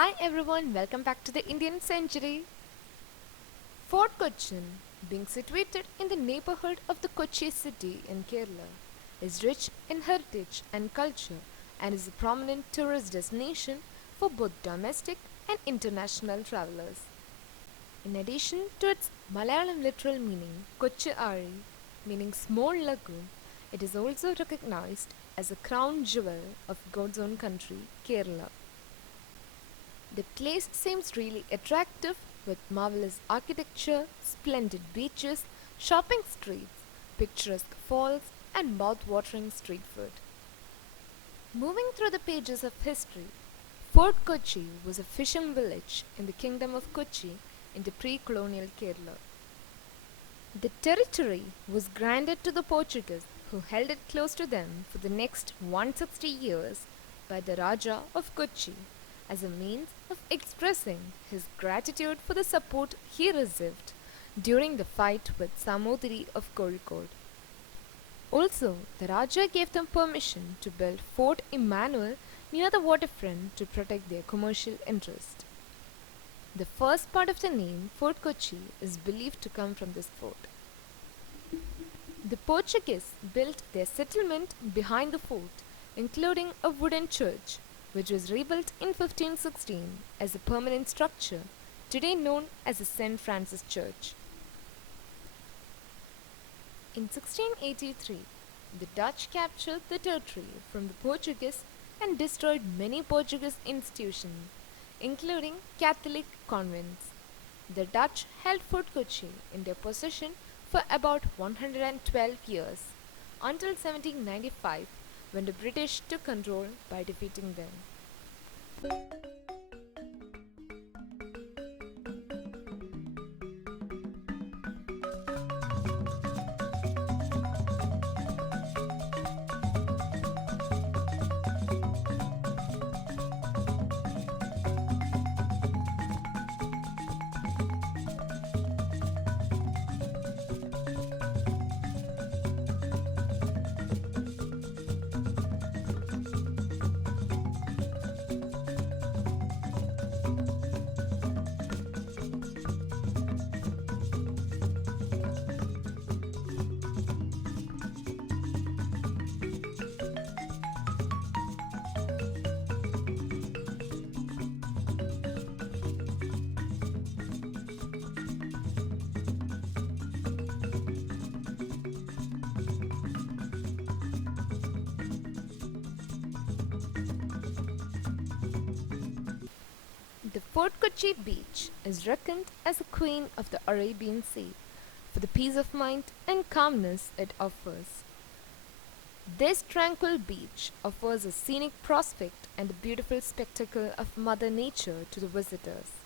Hi everyone, welcome back to the Indian Century. Fort Kochi, being situated in the neighborhood of the Kochi city in Kerala, is rich in heritage and culture and is a prominent tourist destination for both domestic and international travelers. In addition to its Malayalam literal meaning Kochi meaning small lagoon, it is also recognized as a crown jewel of God's own country, Kerala. The place seems really attractive with marvelous architecture, splendid beaches, shopping streets, picturesque falls, and mouth-watering street food. Moving through the pages of history, Fort Kochi was a fishing village in the kingdom of Kochi in the pre-colonial Kerala. The territory was granted to the Portuguese, who held it close to them for the next 160 years by the Raja of Kochi as a means of expressing his gratitude for the support he received during the fight with Samodri of Kozhikode. Also, the Raja gave them permission to build Fort Emmanuel near the waterfront to protect their commercial interest. The first part of the name, Fort Kochi, is believed to come from this fort. The Portuguese built their settlement behind the fort, including a wooden church, which was rebuilt in 1516 as a permanent structure, today known as the St. Francis Church. In 1683, the Dutch captured the territory from the Portuguese and destroyed many Portuguese institutions, including Catholic convents. The Dutch held Fort Kochi in their possession for about 112 years, until 1795, when the British took control by defeating them. The fortkochibeach is reckoned as a queen of the Arabian Sea for the peace of mind and calmness it offers. This tranquil beach offers a scenic prospect and a beautiful spectacle of Mother Nature to the visitors.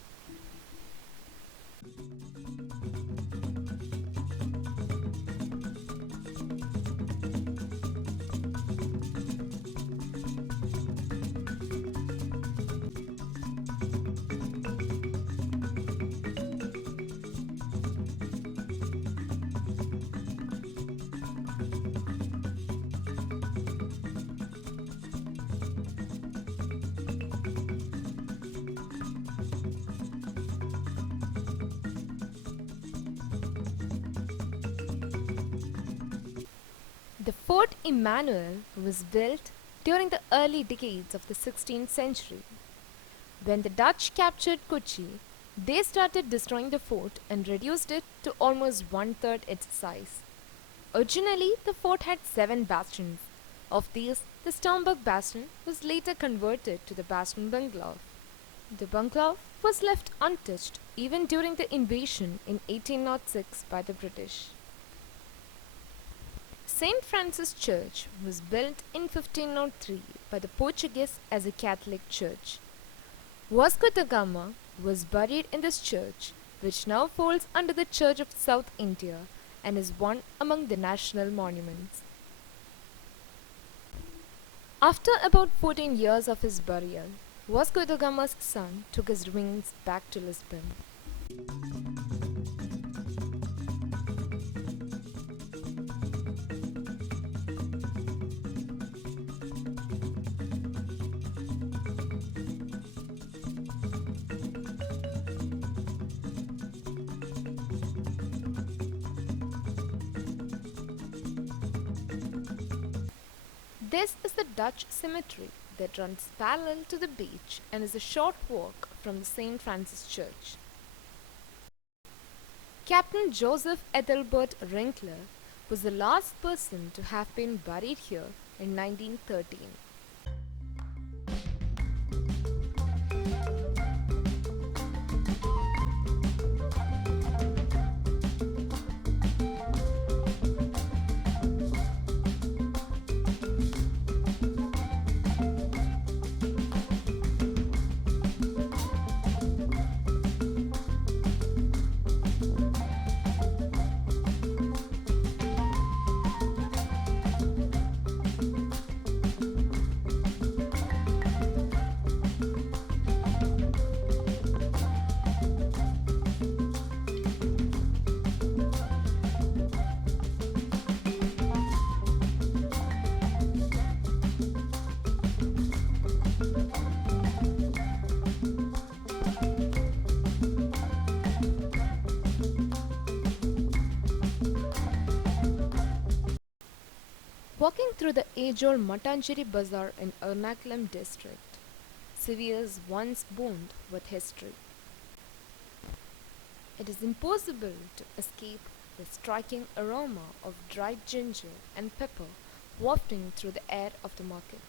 The Fort Emmanuel was built during the early decades of the 16th century. When the Dutch captured Kochi, they started destroying the fort and reduced it to almost one-third its size. Originally, the fort had 7 bastions. Of these, the Stomberg bastion was later converted to the bastion bungalow. The bungalow was left untouched even during the invasion in 1806 by the British. St. Francis Church was built in 1503 by the Portuguese as a Catholic church. Vasco da Gama was buried in this church, which now falls under the Church of South India and is one among the national monuments. After about 14 years of his burial, Vasco da Gama's son took his remains back to Lisbon. Dutch cemetery that runs parallel to the beach and is a short walk from the St. Francis Church. Captain Joseph Ethelbert Rinkler was the last person to have been buried here in 1913. Walking through the age-old Mattancherry Bazaar in Ernakulam district, Seviers once boomed with history. It is impossible to escape the striking aroma of dried ginger and pepper wafting through the air of the market.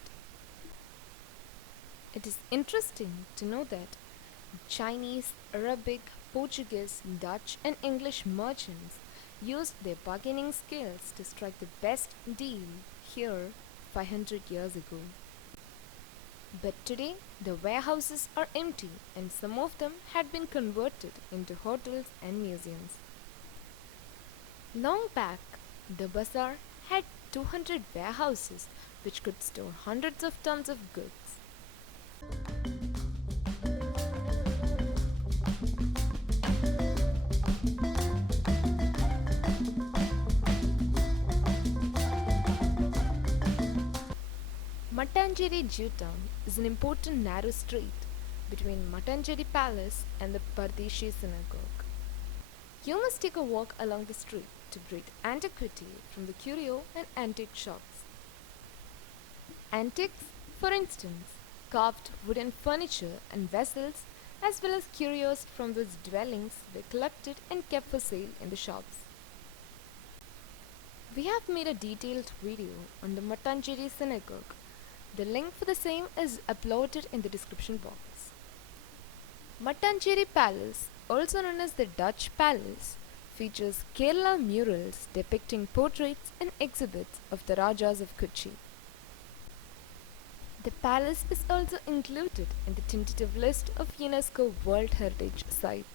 It is interesting to know that Chinese, Arabic, Portuguese, Dutch, and English merchants used their bargaining skills to strike the best deal here 500 years ago. But today, the warehouses are empty and some of them had been converted into hotels and museums. Long back, the bazaar had 200 warehouses which could store hundreds of tons of goods. Mattancherry Jewtown is an important narrow street between Mattancherry Palace and the Pardeshi Synagogue. You must take a walk along the street to breathe antiquity from the curio and antique shops. Antiques, for instance, carved wooden furniture and vessels as well as curios from those dwellings were collected and kept for sale in the shops. We have made a detailed video on the Mattancherry Synagogue. The link for the same is uploaded in the description box. Mattancherry Palace, also known as the Dutch Palace, features Kerala murals depicting portraits and exhibits of the Rajas of Kochi. The palace is also included in the tentative list of UNESCO World Heritage Sites.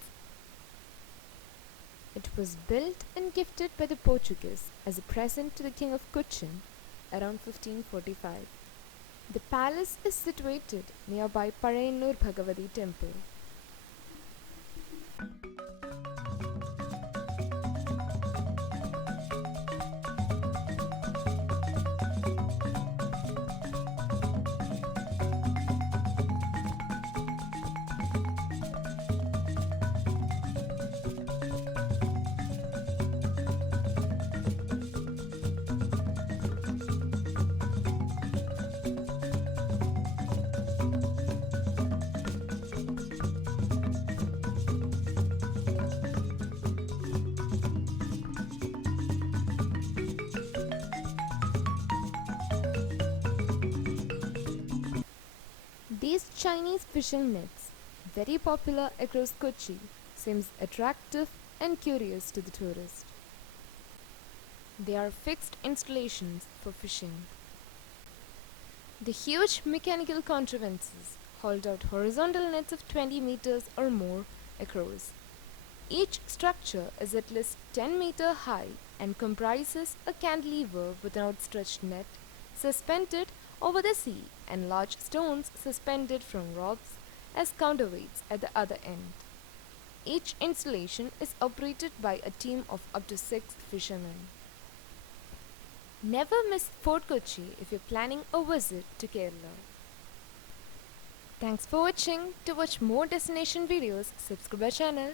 It was built and gifted by the Portuguese as a present to the King of Cochin around 1545. The palace is situated nearby Parayanur Bhagavati temple. These Chinese fishing nets, very popular across Kochi, seems attractive and curious to the tourist. They are fixed installations for fishing. The huge mechanical contrivances hold out horizontal nets of 20 meters or more across. Each structure is at least 10 meters high and comprises a cantilever with an outstretched net suspended over the sea and large stones suspended from rods as counterweights at the other end. Each installation is operated by a team of up to 6 fishermen. Never miss Fort Kochi if you're planning a visit to Kerala. Thanks for watching. To watch more destination videos, subscribe our channel.